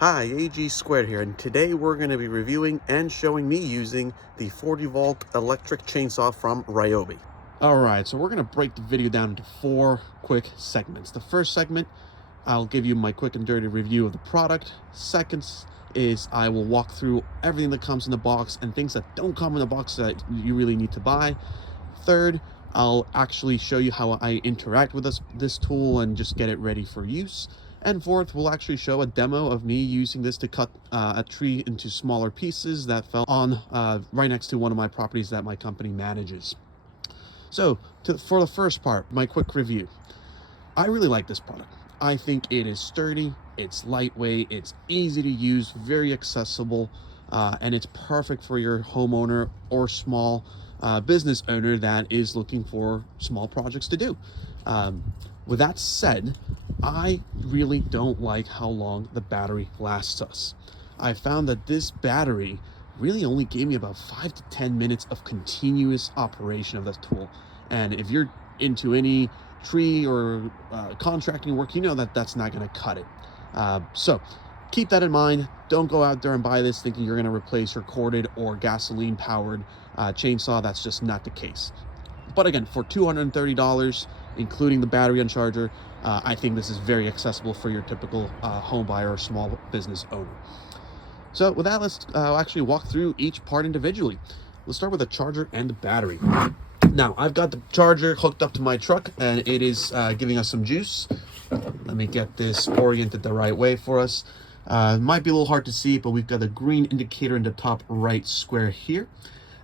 Hi, AG Squared here, and today we're going to be reviewing and showing me using the 40-volt electric chainsaw from Ryobi. Alright, so we're going to break the video down into 4 quick segments. The first segment, I'll give you my quick and dirty review of the product. Second is I will walk through everything that comes in the box and things that don't come in the box that you really need to buy. Third, I'll actually show you how I interact with this tool and just get it ready for use. And fourth, we'll actually show a demo of me using this to cut a tree into smaller pieces that fell on right next to one of my properties that my company manages. So for the first part, my quick review. I really like this product. I think it is sturdy, it's lightweight, it's easy to use, very accessible, and it's perfect for your homeowner or small business owner that is looking for small projects to do. With that said, I really don't like how long the battery lasts us. I found that this battery really only gave me about 5 to 10 minutes of continuous operation of this tool. And if you're into any tree or contracting work, you know that that's not going to cut it. So keep that in mind. Don't go out there and buy this thinking you're going to replace your corded or gasoline powered chainsaw. That's just not the case. But again, for $230, including the battery and charger, I think this is very accessible for your typical home buyer or small business owner. So with that, let's actually walk through each part individually. Let's start with the charger and the battery. Now, I've got the charger hooked up to my truck, and it is giving us some juice. Let me get this oriented the right way for us. It might be a little hard to see, but we've got a green indicator in the top right square here.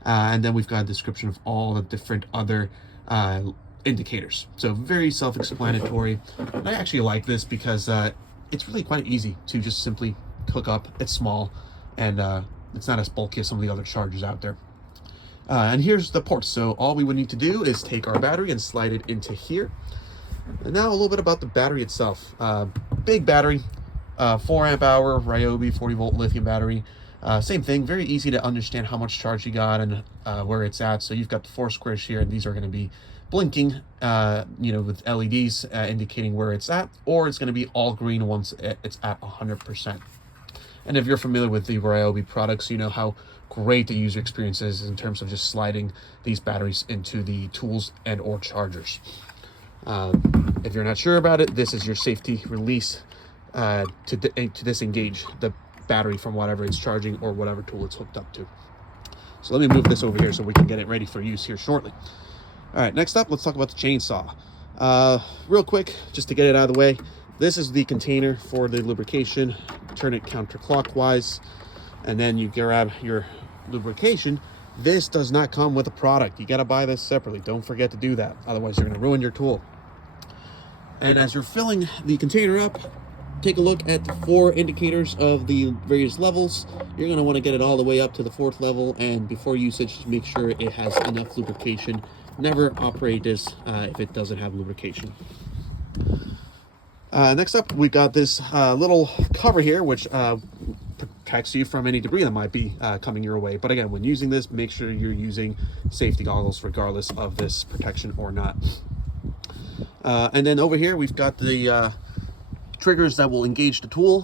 And then we've got a description of all the different other indicators. So very self-explanatory. I actually like this because it's really quite easy to just simply hook up. It's small, and it's not as bulky as some of the other chargers out there. And here's the ports. So all we would need to do is take our battery and slide it into here. And now a little bit about the battery itself. Big battery, 4 amp hour Ryobi 40-volt lithium battery. Same thing, very easy to understand how much charge you got and where it's at. So you've got the 4 squares here, and these are going to be blinking, with LEDs indicating where it's at, or it's going to be all green once it's at 100%. And if you're familiar with the Ryobi products, you know how great the user experience is in terms of just sliding these batteries into the tools and or chargers. If you're not sure about it, this is your safety release to disengage the battery from whatever it's charging or whatever tool it's hooked up to. So let me move this over here so we can get it ready for use here shortly. All right, next up, let's talk about the chainsaw. Real quick, just to get it out of the way, this is the container for the lubrication. Turn it counterclockwise, and then you grab your lubrication. This does not come with a product. You got to buy this separately. Don't forget to do that. Otherwise, you're going to ruin your tool. And as you're filling the container up, take a look at the 4 indicators of the various levels. You're going to want to get it all the way up to the 4th level, and before usage, make sure it has enough lubrication. Never operate this if it doesn't have lubrication. Next up, we got this little cover here, which protects you from any debris that might be coming your way. But again, when using this, make sure you're using safety goggles regardless of this protection or not. And then over here, we've got the triggers that will engage the tool,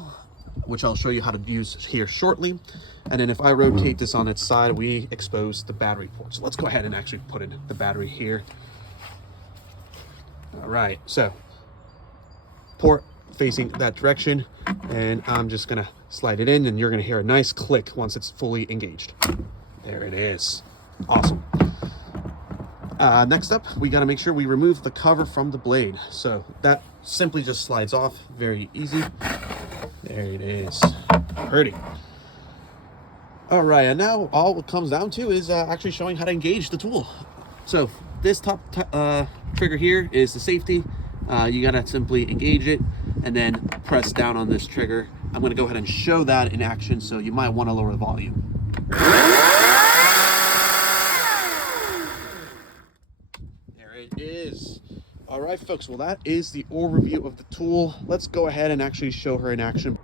which I'll show you how to use here shortly. And then if I rotate this on its side, we expose the battery port. So let's go ahead and actually put in the battery here. All right, so port facing that direction, and I'm just gonna slide it in, and you're gonna hear a nice click once it's fully engaged. There it is. Awesome. Next up, we got to make sure we remove the cover from the blade. So that simply just slides off, very easy. There it is. Pretty. All right, and now all it comes down to is actually showing how to engage the tool. So this top trigger here is the safety. You got to simply engage it and then press down on this trigger. I'm going to go ahead and show that in action, so you might want to lower the volume. It is. All right, folks, well, that is the overview of the tool. Let's go ahead and actually show her in action.